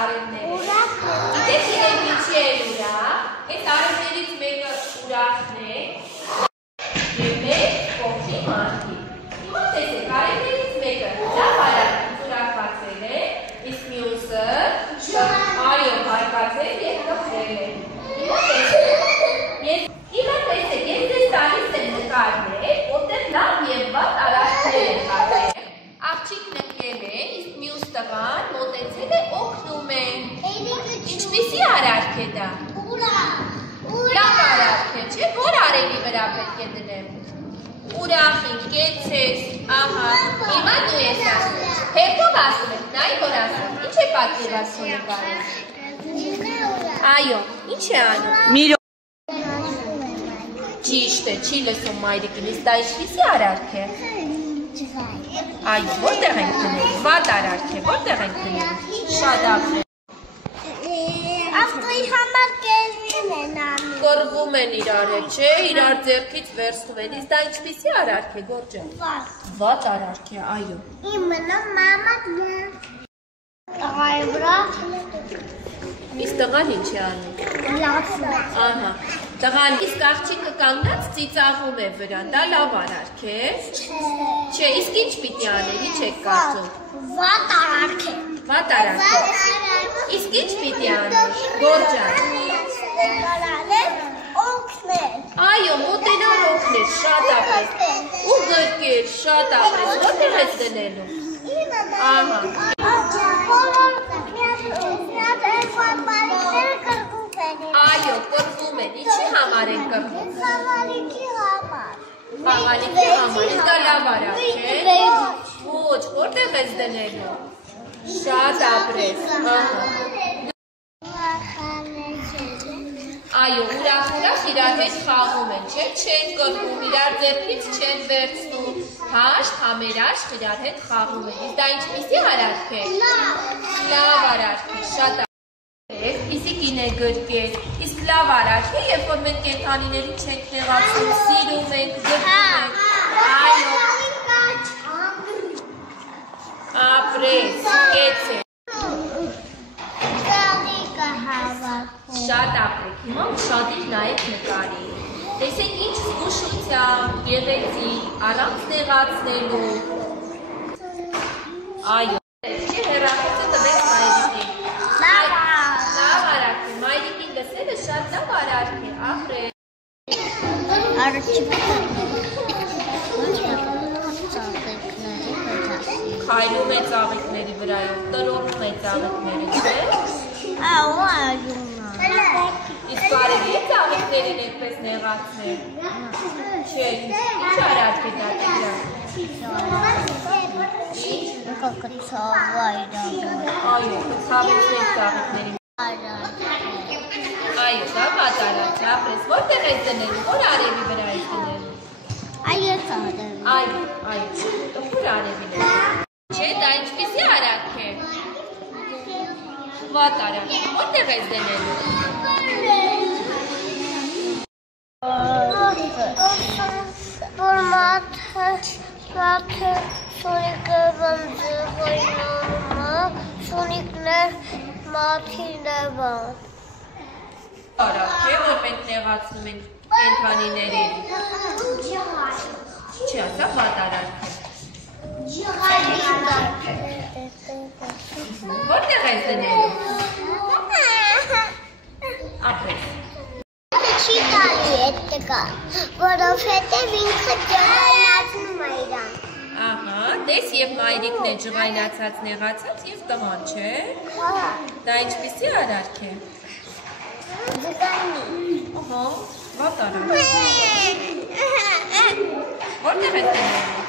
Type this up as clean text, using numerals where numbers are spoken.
արևները։ Գիտեք իրենք ինչի է ուրախ, այդ արևներից մեկը ուրախն է և մեկ կողքի մանքի։ Հիմա տեսեք, արևներից մեկը լավ արագից ուրախացել է, իսկ մյուսը այո հարկացել և կպրել է։ Հիմա տեսեք, ես ձեզ տալիս եմ նկարներ, որտեղ լավ և վատ արարքներ են կատարել։ Աղջիկն ընկել է, իսկ մյուս տղան մոտեցել է օգնում է։ Ինչպիսի արարք է դա։ Լավ արարք է, չէ՞, որ արևի վրա պետք է դնեմ։ Ուրախ ինքեցես, ահա, հիմա դու ես ասում։ Հերթով ասում եք, նայ որ ասում, ինչ է պատկերացնում նկարը։ Այո, ինչ է անում։ Ճիշտ է, չի լսում մայրիկին, իսկ դա ինչպիսի արարք է։ Այո, որտեղ ենք դնելու, վատ արարք է, որտեղ ենք դնելու, շատ ապրել։ Ավտոյի համար կերվին են անում։ Կռվում են իրար հետ, չէ, իրար ձեռքից վերցնում են, իսկ դա ինչպիսի արարք է, Գորջան։ Վատ արարք է, այո։ Իմնա մամա տղայի վրա։ Իսկ տղան ինչ է անում։ Լացում։ Ահա, տղան իսկ աղջիկը կանգնած ծիծաղում է վրան, դա լավ արարք է։ Չէ, իսկ ինչ պիտի անել, ինչ եք կարծում։ Վատ արարք է։ Վատ արարք է։ Իսկ ինչ պիտի անել, Գորջան։ Օգնել։ Այո, մոտենալ օգնել, շատ ապրես։ Ու գրկել, շատ ապրես, որտեղ ես դնելու։ Ահա։ Այո, կռվում են, ինչի համար են կռվում։ Խաղալիքի համար։ Խաղալիքի համար, իսկ դա լավ արարք է։ Ոչ, որտեղ ես դնելու։ Շատ ապրես, ահա։ Այո, ուրախ իրար հետ խաղում են, չէ, չեն կռվում, իրար ձեռքից չեն վերցնում, հաշտ, համերաշտ իրար հետ խաղում են, իսկ դա ինչպիսի արարք է։ Լավ արարք է, շատ ապրես, իսիկին է գրկել, իսկ լավ արարք է, երբ որ մենք կենդանիներին չենք նեղացնում, սիրում ենք, գրկում ենք, այո, ապրես, կեցեք, շատ ապրեք, հիմա ուշադիր նայեք նկարի, տեսեք ինչ զգուշությամբ, գեղեցիկ, առանց նեղացնելու, այո, չէ հեռախոսը տվեք մայրիկին, լավ արարք է, մայրիկին լսելը շատ լավ արարք է, ապրեք, քայլում է ծաղիկների վրայով, տրորում է ծաղիկները, չէ։ Իսկ կարելի է ծաղիկներին այդպես նեղացնել։ Չէ, ինչ արարք է դա տիգրան։ Այո, կցավեցնել ծաղիկներին։ Այո, դա վատ արարք է, ապրես, որտեղ ես դնելու, որ արևի վրա ես դնելու։ Այո, որ արևին է։ Չէ, դա ինչպիսի արարք է։ Վատ արարք է, որտեղ ես դնելու։ Որ մաթը սոնիկը վնձվոյնումը, սոնիկներ մաթին է վան։ Արարք է, որ մենք նեղացնում ենք կենդանիներին։ Չի ասա, վատ արարք է։ Որտեղ ես դնելու։ Ապրես։ Չի տալի էդ տղա, որովհետև ինքը ջղայնացնում է իրան։ Ահա, տես և մայրիկն է ջղայնացած նեղացած և տղան, չէ։ Դա ինչպիսի արարք է։ Ջղայնի։ Ահա, վատ արարք է։ Որտեղ ես դնելու։